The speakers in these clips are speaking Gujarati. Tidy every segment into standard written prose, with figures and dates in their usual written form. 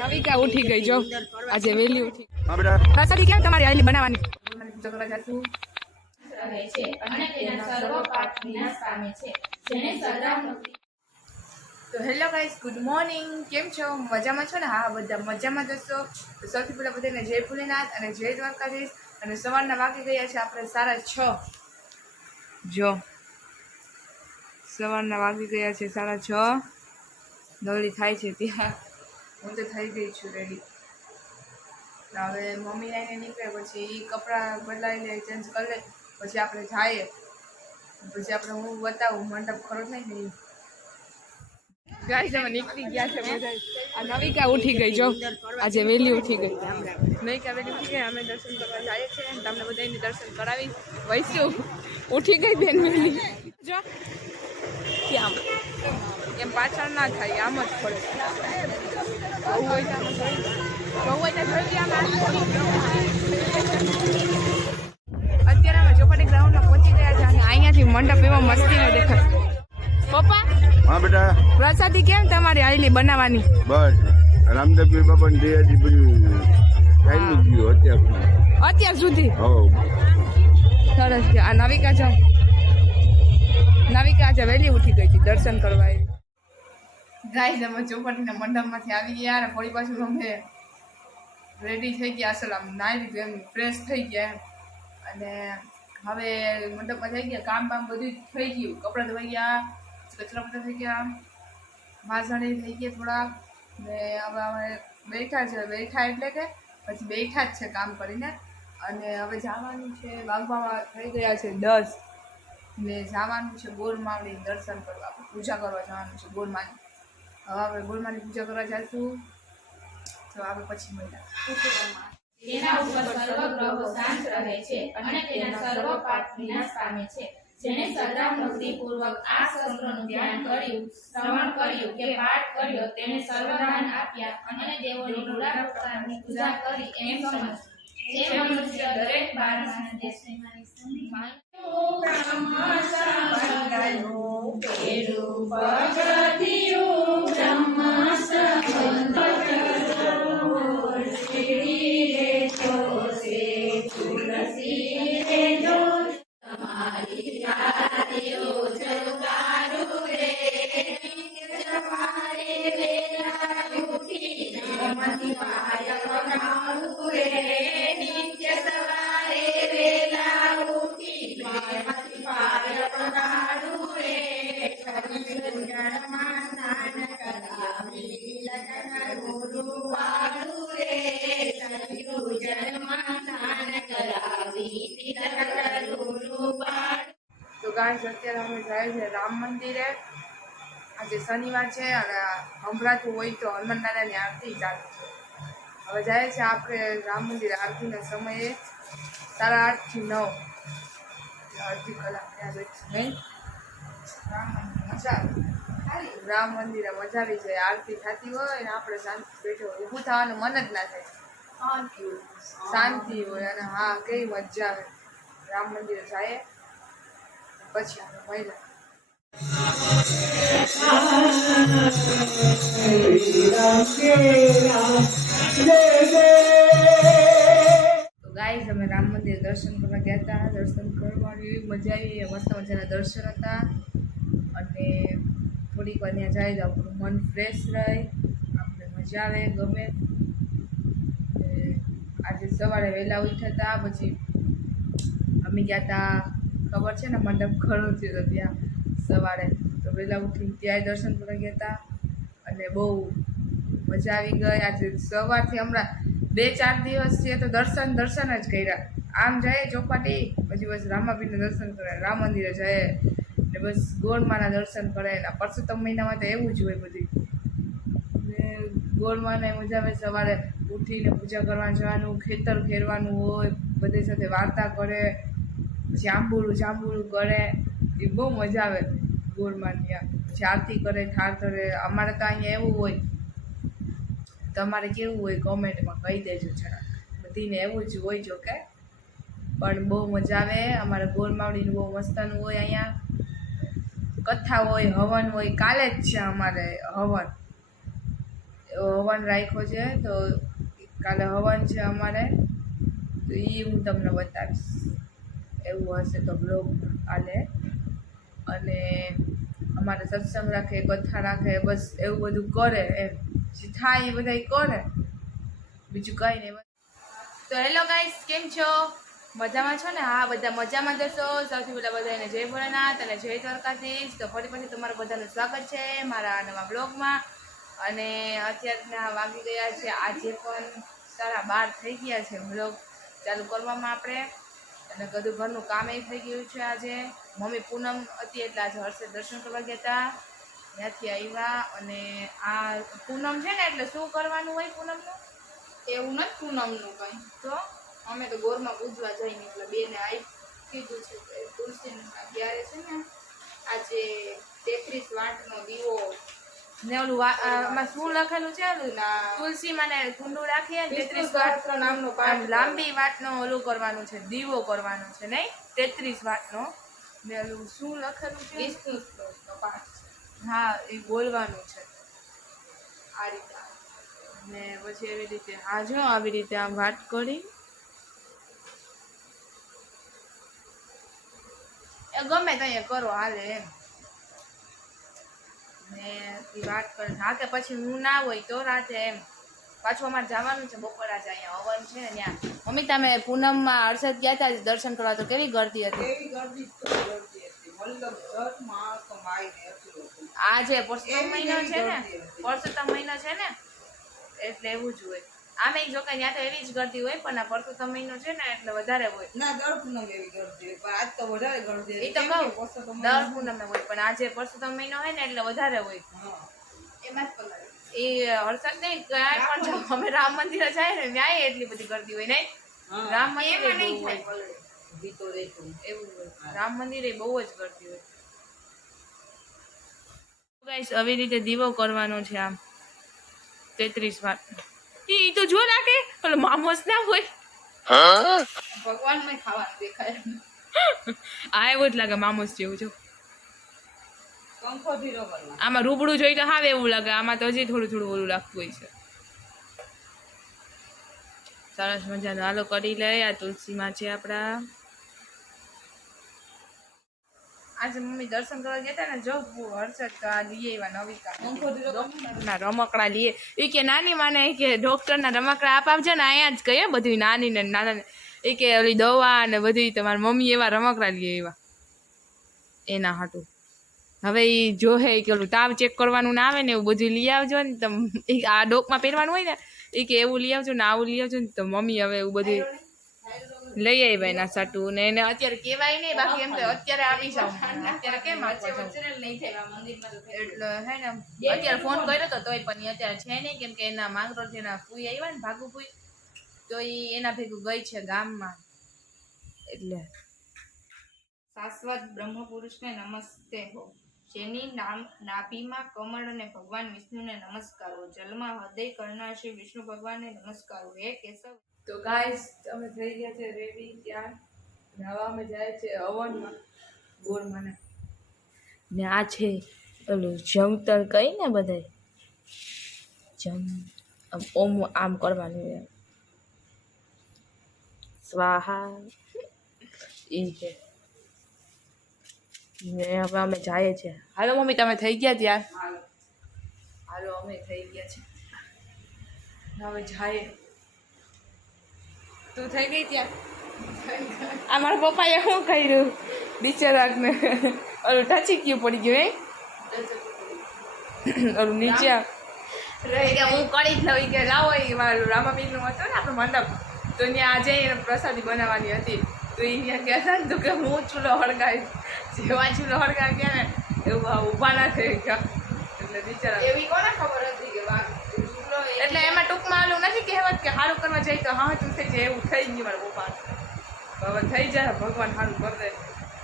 નવિકા ઉઠી ગઈ જો આજે વેલી ઉઠી પ્રસાદી કેમ તમારી આઈલી બનાવવાની તો હેલો ગાઈસ, ગુડ મોર્નિંગ. કેમ છો? મજામાં છો ને? હા, બધા મજામાં જશો. તો સૌથી પહેલાં બધાને જય ભોલેનાથ અને જય દ્વારકાધીશ. અને સવારના વાગી ગયા છે આપણે 6:30. જો સવારના વાગી ગયા છે 6:30. દોડી થાય છે ત્યાં હું તો થઈ ગઈ છું રેડી. હવે મમ્મી આવીને નીકળે પછી કપડાં બદલાવી લે, ચેન્જ કરી લે, પછી આપણે જઈએ. પછી આપણે હું બતાવું મંડપ ખરો નહીં ને. ગાઈસ અમે નીકળી ગયા છે બધા. આ નવિકા ઉઠી ગઈ જો આજે વેલી ઉઠી ગઈ. નવિકા વેલી ઉઠી ગઈ. અમે દર્શન કરવા જઈએ છીએ. તમને બધાને દર્શન કરાવી વૈશું. ઉઠી ગઈ બેન વેલી જો આમ એમ પાછળ ના થાય, આમ જ પડે. બહુ હોય તો આમ જોઈ અત્યારે અમે ચોપાટી ગ્રાઉન્ડમાં પહોંચી ગયા છે અને અહીંયાથી મંડપ એવો મસ્તીનો દેખાય. પપ્પા હા બેટા, પ્રસાદી કેમ તમારી આઈલી બનાવવાની? બસ રામદેવપીર બાપાની દયાથી બધું ચાલ્યું ગયું અત્યાર સુધી. હો સરસ છે. આ નવિકા જો નવિકા આજે વહેલી ઉઠી ગઈ હતી દર્શન કરવા આવી. ગાઈસ અમે ચોપાટીના મંડપમાંથી આવી ગયા અને ફરી પાછું અમે રેડી થઈ ગયા. અસલ આમ નાઈ લીધું, એમ ફ્રેશ થઈ ગયા અને હવે મંડપમાં થઈ ગયા. કામ બધું થઈ ગયું. કપડાં ધોઈ ગયા, કચરા બધા થઈ ગયા, વાસણી થઈ ગયા થોડા. ને હવે અમે બેઠા છે. બેઠા એટલે કે પછી બેઠા જ છે કામ કરીને. અને હવે જવાનું છે, વાગવામાં થઈ ગયા છે 10 ને જવાનું છે ગોરમાની દર્શન કરવા, પૂજા કરવા જવાનું છે ગોરમાની. હવે આપણે ગોરમાની પૂજા કરવા જઈશું. તો આપણે પછી મળ્યા. તેના ઉપર સર્વ ગ્રહો શાંત રહે છે અને તેના સર્વ પાપ વિનાશ પામે છે. જેણે શ્રદ્ધા ભક્તિ પૂર્વક આ શાસ્ત્રનું ધ્યાન કર્યું, શ્રવણ કર્યું કે પાઠ કર્યો, તેને સર્વદાન આપ્યા અને દેવોની પૂરા પ્રકારની પૂજા કરી એમ સમજ. જે મનુષ્ય દરેક 12 માસના દેશની સંધિમાં તો ગાઈસ અત્યારે અમે જાય છે રામ મંદિરે. આજે શનિવાર છે અને સંભળાતું હોય તો હનુમાન દાદાની આરતી ચાલુ છે. હવે જાય છે આપણે રામ મંદિરે. આરતીના સમયે 8:30 થી 9 અડધી કલાક ત્યાં બેઠી. રામ મંદિરે મજા આવી જાય. આરતી થતી હોય ને આપણે શાંતિ બેઠો હોય, ઊભું થવાનું મન જ ના થાય, શાંતિ હોય. અને હા, કઈ મજા આવે. રામ મંદિરે જાય પછી આપણે મહિલા. તો ગાઈસ અમે રામ મંદિર દર્શન કરવા ગયા હતા. દર્શન કરવાની મજા આવી. મસ્ત મજાના દર્શન હતા અને થોડીક વાર ત્યાં જાય તો આપણું મન ફ્રેશ રહે, આપણે મજા આવે, ગમે. આજે સવારે વહેલા ઉઠ્યા હતા. પછી અમે ગયા હતા, ખબર છે ને મંડપ ઘણો થયો ત્યાં સવારે. તો વહેલા ઉઠીને ત્યાં દર્શન કરવા ગયા હતા અને બહુ મજા આવી ગઈ. આજે સવારથી હમણાં 2-4 દિવસ છે તો દર્શન જ કર્યા. આમ જાય ચોપાટી, પછી બસ રામાપીરના દર્શન કરે, રામ મંદિરે જાય ને બસ ગોળમાના દર્શન કરે. ને પરસોત્તમ મહિનામાં તો એવું જ હોય બધું. ને ગોળમાને મજા આવે. સવારે ઉઠીને પૂજા કરવા જવાનું, ખેતર ખેરવાનું હોય, બધી સાથે વાર્તા કરે, પછી જાંબુડું કરે. એ બહુ મજા આવે ગોળમાની. પછી આરતી કરે, થાળ ધરે. અમારે તો અહીંયા એવું હોય. તમારે કેવું હોય કોમેન્ટમાં કહી દેજો જરા. બધીને એવું જ હોય જો કે, પણ બહુ મજા આવે. અમારે ગોળમાવડીનું બહુ મસ્તનું હોય અહીંયા. કથા હોય, હવન હોય. કાલે જ છે અમારે હવન, હવન રાખ્યો છે. તો કાલે હવન છે અમારે, તો એ હું તમને બતાવીશ. એવું હશે તો બ્લોગ કાલે. અને અમારે સત્સંગ રાખે, કથા રાખે, બસ એવું બધું કરે. એમ જે થાય એ બધા કરે, બીજું કંઈ નહીં. તો હેલો ગાઈસ, કેમ છો? મજામાં છો ને? હા, બધા મજામાં જશો. સૌથી પહેલાં બધાને જય ભોળાનાથ અને જય દ્વારકાધીશ. તો ફરી તમારું બધાનું સ્વાગત છે મારા નવા બ્લોગમાં. અને અત્યારના વાગી ગયા છે, આજે પણ 12:30 થઈ ગયા છે. બ્લોગ ચાલુ કરવામાં આપણે, અને બધું ઘરનું કામ એ થઈ ગયું છે. આજે મમ્મી પૂનમ હતી એટલે આજે હર્ષે દર્શન કરવા ગયા હતા, ત્યાંથી આવ્યા. અને આ પૂનમ છે ને, એટલે શું કરવાનું હોય પૂનમનું? એવું નથી પૂનમનું કંઈ, તો અમે તો ગોરમાં પૂજવા જઈને એટલે બેને આવી કીધું છે કે તુલસીના ક્યારે છે ને આજે 33 વાટનો દીવો ને ઓલું આમાં શું લખેલું છે? ઓલું તુલસી માને કુંડું રાખીએ 33 વાટ નામનો આમ લાંબી વાટનો ઓલું કરવાનું છે, દીવો કરવાનો છે, નહીં 33 વાટનો. ને ઓલું શું લખેલું છે? વિષ્ણુ સ્તોત્રનો પાઠ છે. હા, એ બોલવાનું છે આ રીતે ને પછી એવી રીતે હાજો આવી રીતે આમ વાત કરી એ ગમે ત્યાં કરો હાલે એમ. ને એ વાત કરે હા કે પછી હું ના હોય તો રાતે એમ. પાછું અમારે જવાનું છે બપોર આજે, અહીંયા હવન છે ને ત્યાં. મમ્મી તમે પૂનમમાં હર્ષદ ગયા હતા દર્શન કરવા, તો કેવી ગરદી હતી? આજે પરસોત્તમ મહિનો છે ને, પરસોત્તમ મહિનો છે ને, એટલે એવું જ હોય. આમે જો કે ત્યાં તો એવી જ ગરદી હોય, પણ આ પરસોત્તમ મહિનો છે ને એટલે વધારે હોય. ના દર પૂનમ એવી ગરદી હોય, પણ આજ તો વધારે ગરદી એ તો કહું દર પૂનમે હોય, પણ આજે પરસોત્તમ મહિનો હોય ને એટલે વધારે હોય. એમાં જ પલાળી એ હર્ષદ નહીં ક્યાંય પણ જાઓ, અમે રામ મંદિરે જાય ને ત્યાં એટલી બધી ગરદી હોય નહીં? રામ મંદિરે એમાં નહીં બહુ થાય હોય. પલળી. ભીતો રહેતું. એવું હોય, રામ મંદિરે બહુ જ ગરદી હોય. ગાઈસ આવી રીતે દીવો કરવાનો છે આમ 33 વાર. ઈ તો જો રાખે ઓલો મામોસ ના હોય. ભગવાનને ખાવાનું દેખાય. આ એવું જ લાગે મામોસ જેવું. જો કંખો ધીરો કરવાનો. આમાં રૂબડું જોઈ તો હાવ એવું લાગે, આમાં તો હજી થોડું થોડું ઓલું લાગતું હોય છે. સરસ મજાનું હાલો કરી લે. આ તુલસીમાં છે આપણા. આજે મમ્મી દર્શન કરવા ગયા હતા ને, જો હર્ષદ તો આ લઈએ એવા નવી કંખો ધીરો કરવાનો. ના રમકડા લઈએ. એ કે નાની માને એ કે ડોક્ટરના રમકડા આપજો ને, અહીંયા જ કહીએ બધું નાની ને નાના. એ કે ઓલી દવા ને બધું તમારી મમ્મી એવા રમકડા લઈએ એવા એના હાટું. હવે એ જોહે કે ઓલું તાવ ચેક કરવાનું ના આવે ને એવું બધું લઈ આવજો ને. તમે આ ડોકમાં પહેરવાનું હોય ને એ કે એવું લઈ આવજો ને, આવું લઈ આવજો ને. તો મમ્મી હવે એવું બધું લઈ આવ્યા એના સાટું. ને એને અત્યારે કહેવાય નહીં, બાકી એમ તો અત્યારે આપી જાવ. અત્યારે કેમ વચ્ચે વચ્ચે નહીં થાય મંદિરમાં તો થાય. એટલે હે ને અત્યારે ફોન કર્યો તો તોય પણ ઈ અત્યારે છે નહીં, કેમ કે એના માંગરોળથી એના ફૂઈ આવ્યા ને ભાગુ ફૂઈ, તો એ એના ભેગું ગઈ છે ગામમાં. એટલે શાશ્વત બ્રહ્મ પુરુષને નમસ્તે હો, જેની નાભીમાં કમળ અને ભગવાન વિષ્ણુને નમસ્કાર હો, જલમાં હૃદય કરનાર શ્રી વિષ્ણુ ભગવાનને નમસ્કાર હો. હે કેશવ. તો ગાઈસ અમે થઈ ગયા છે રેડી. ત્યાં નવા અમે જાય છે હવનમાં ગોળમાં ને આ છે ઓલું જમતર કઈ ને બધાય જમ ઓમ આમ કરવાનું એમ સ્વાહા ઈ છે. ને હવે અમે જાય છે. હાલો મમ્મી તમે થઈ ગયા ત્યાં? હાલો અમે થઈ ગયા છે, હવે જાય. તું થઈ ગઈ ત્યાં? આ મારા પપ્પાએ શું કર્યું બિચારાને, ઓલું ટચી ગયું પડી ગયું ઓલું નીચે કે હું કરી જ લઉં કે લાવો એ મારું રામાબીનનું હતું ને આપણું મંડપ, તો ત્યાં આજે એને પ્રસાદી બનાવવાની હતી. તો એ ત્યાં કહેતા ને તો કે હું ચૂલો હળગાવીશ. જેવા ચૂલો હળગાવી ગયા ને એવું ઊભા ના થઈ ગયા. એટલે બિચારા એવી કોને ખબર હતી કે વાઘ ચૂલો એટલે એમાં ટૂંકમાં ઓલું નથી કહેવત કે સારું કરવા જાય તો હા તું થઈ જાય, એવું થઈ ગયું મારા પપ્પા. હવે થઈ જાય, ભગવાન સારું કરી દે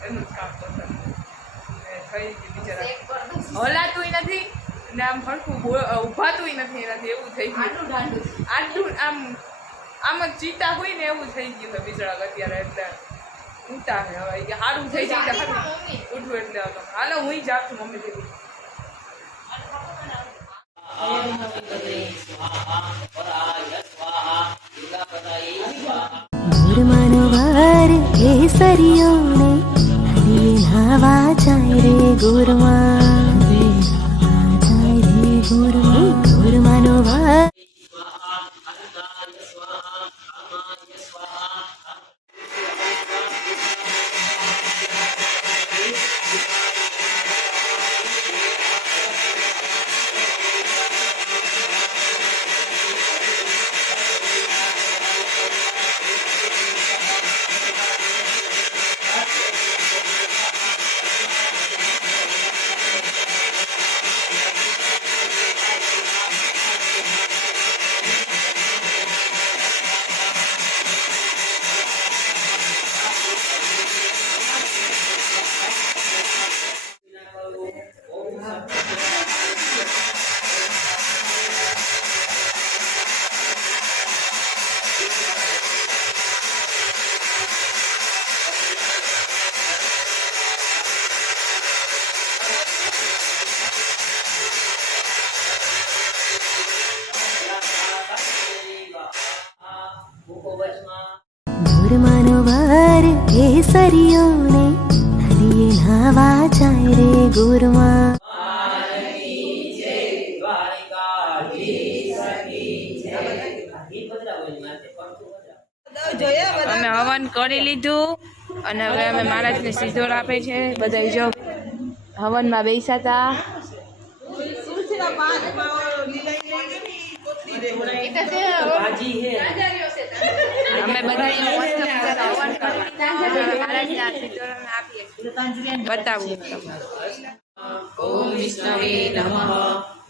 એનું જ કામ કરતા. થઈ ગયું બિચારા, હલાતુંય નથી ને આમ હરખું ઊભાતુંય નથી એનાથી, એવું થઈ ગયું. આટલું આમ આમ જ ચીતા હોય ને એવું થઈ ગયું છે બિચારા અત્યારે. એટલે ઉતા હે હવે કે સારું થઈ જાય તો સારું ઉઠવું એટલે હતો હાલો હું જાઉં છું મમ્મી ભેગી ગુરમાનવાર કેસરીઓ ને હરિયે નાવા જાય રે ગુરમા જાય રે ગુરમા ગુરમાનવાર ગુરમાનવાર કેસરીઓ ને હરિયે નાવા જાય રે ગુરમા અમે હવન કરી લીધું અને હવે અમે મહારાજને સિંદૂર આપે છે બધા જો હવનમાં બેસ્યા હતા અમે બધા હવન કરી બતાવું ओम विष्णवे नमः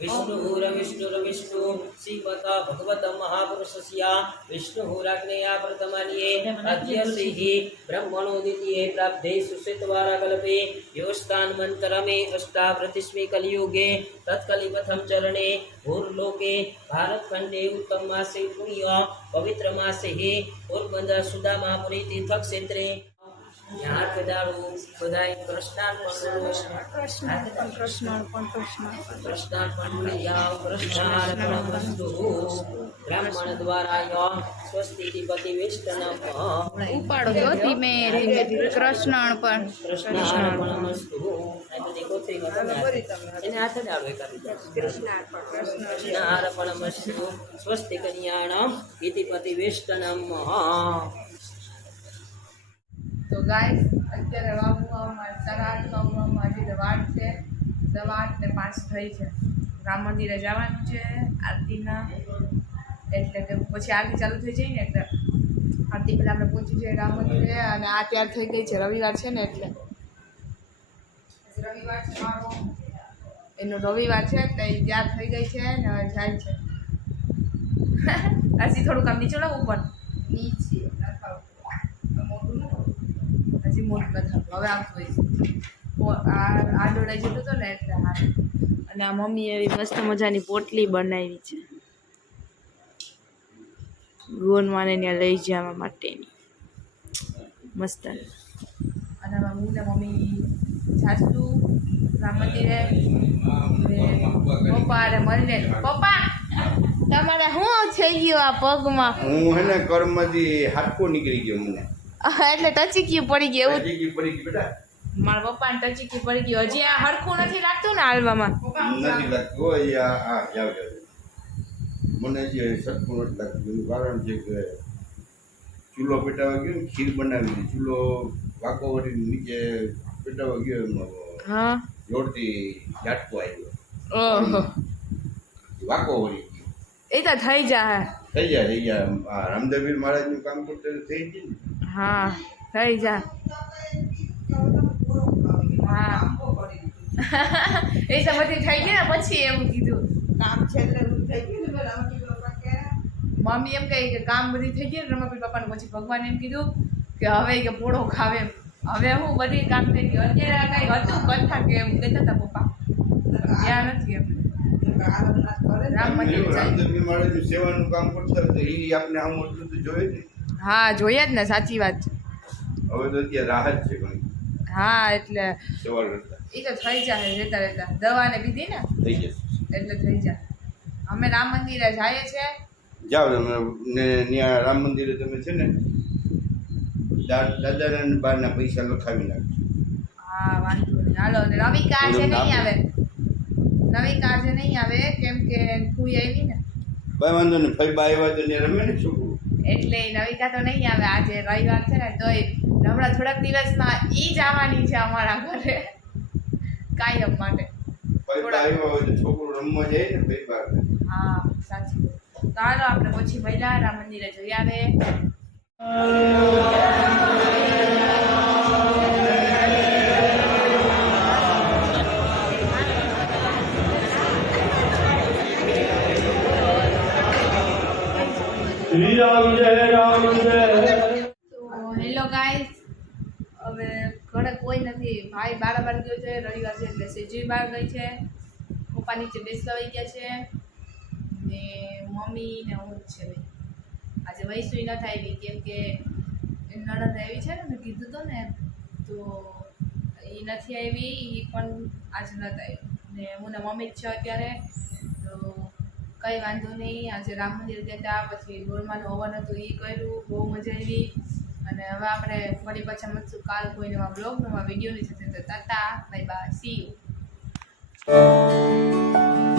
विष्णुरविष्णुरविष्णु श्रीमत भगवत महापुरुषस्य विष्णुराग्नेया प्रथमनिये अद्यर्षिः ब्रह्मणोदितिये प्राप्ते सुश्रुतवारा कल्पे योस्तान् मन्त्रमे अष्टावृतिस्मे कलियुगे तत्कलिपथं चरणे भूर्लोके भारतखण्डे उत्तममासे पुण्य पवित्रमासे पोरबंदर सुदामापुरी तीर्थक्षेत्रे हाथ डाळू बधाई कृष्णार्पण ब्राह्मण द्वारा स्वस्ति प्रतिवेष्टनम ઉપાડો તો ધીમે ધીમે કૃષ્ણાર્પણ कृष्णार्पणमस्तु એને હાથ ડાળો कृष्णार्पणमस्तु स्वस्ति कल्याणम इति प्रतिवेष्टनम તો ગાઈસ અત્યારે વાવવામાં 8:30 વાગવામાં હજી વાર છે 8:05 થઈ છે રામ મંદિરે જવાનું છે આરતીના એટલે કે પછી આરતી ચાલુ થઈ જાય ને એટલે આરતી પહેલાં આપણે પહોંચી જઈએ રામ મંદિરે અને આ તૈયાર થઈ ગઈ છે રવિવાર છે ને એટલે રવિવાર છે મારો એનો રવિવાર છે એટલે એ તૈયાર થઈ ગઈ છે ને હવે જાય છે હજી થોડુંક આમ નીચે લાવવું પણ નીચે મોટું હજી મોટું નથી હવે આવતું હોય છે આ દોડાઈ જતો હતો ને એટલે હા અને આ મમ્મી એવી મસ્ત મજાની પોટલી બનાવી છે ગોનવાને ત્યાં લઈ જવા માટેની મસ્ત અને આમાં હું ને મમ્મી જાશું રામ મંદિરે પપ્પા અરે મળીને પપ્પા તમારે શું થઈ ગયું આ પગમાં હું હે ને કર્મથી હાડકો નીકળી ગયો મને એટલે ટચીકી પડી ગઈ એવું હજી પડી ગઈ બેટા મારા પપ્પાને ટચીકી પડી ગઈ હજી આ હરખું નથી લાગતું ને હાલવામાં નથી લાગતું હોય આ જાવ જાવ મને જે સરખું નથી લાગતું એનું કારણ છે કે ચૂલો પેટાવા ગયો ને ખીર બનાવી હતી ચૂલો વાંકો વળી નીચે પેટાવા ગયો એમાં હા જોરથી ઝાટકો આવ્યો ઓહો વાંકો વળી ગયો એ તો થઈ જાય થઈ જાય આ રામદેવીર મહારાજનું કામ કરતા થઈ ગયું ને હા થઈ જાય હા એ તો બધી થઈ ગઈ ને પછી એવું કીધું કામ છેલ્લે થઈ ગયું ને મમ્મી એમ કહી કે કામ બધી થઈ ગઈ ને રમાપી પપ્પાને પછી ભગવાન એમ કીધું કે હવે કે પોળો ખાવે એમ હવે હું બધી કામ થઈ ગયું અત્યારે કઈ હતું કથા કે એવું કહેતા હતા પપ્પા ત્યાં નથી એમ રામ મંદિર જાય રામદેવીર મહારાજનું સેવાનું કામ કરતા હોય તો એ આપણે આમ એટલું તો જોઈએ ને હા જોઈએ જ ને સાચી વાત છે હવે તો અત્યારે રાહત છે ઘણી હા એટલે સવાર કરતા એ તો થઈ જાય રહેતા રહેતા દવાને પીધી ને થઈ જશે એટલે થઈ જાય અમે રામ મંદિરે જઈએ છે જાઓ તમે ને ત્યાં રામ મંદિરે તમે છે ને દાદા ને બારના પૈસા લખાવી નાખજો હા વાંધો નહીં હાલો ને રવિકા આજે નહીં આવે રવિકા આજે નહીં આવે કેમ કે ફૂઈ આવી ને ભાઈ વાંધો નહીં ફઈબા આવ્યા તો ત્યાં રમે ને છોકરું એટલે નવિકા તો નહીં આવે આજે રવિવાર છે ને તોય હમણાં થોડાક દિવસમાં ઈ જ આવવાની છે અમારા ઘરે કાયમ માટે ફઈબા આવ્યા હોય તો છોકરું રમવા જાય ને ફઈબા હા સાચી તો હાલો આપણે પછી મહિલા રામ મંદિરે જઈ આવે શ્રી રામ જય રામ જય તો હેલો ગાઈસ હવે ઘરે કોઈ નથી ભાઈ બાર ગયો છે રવિવાર છે એટલે સેજી બહાર ગઈ છે પપ્પા નીચે બેસવા આવી ગયા છે ને મમ્મી ને હું જ છે ભાઈ આજે વૈસુઈ ન થાય કેમ કે નણંદ આવી છે ને મેં કીધું તો ને તો એ નથી આવી એ પણ આજે નથી આવી ને હું ને મમ્મી જ છે અત્યારે તો કંઈ વાંધો નહીં આજે રામ મંદિર ગયા પછી ગોળમાનું હવન હતું એ કર્યું બહુ મજા આવી અને હવે આપણે ફરી પાછા મળશું કાલ કોઈ નવા બ્લોગ નવા વિડીયોની સાથે તો Tata bye bye see you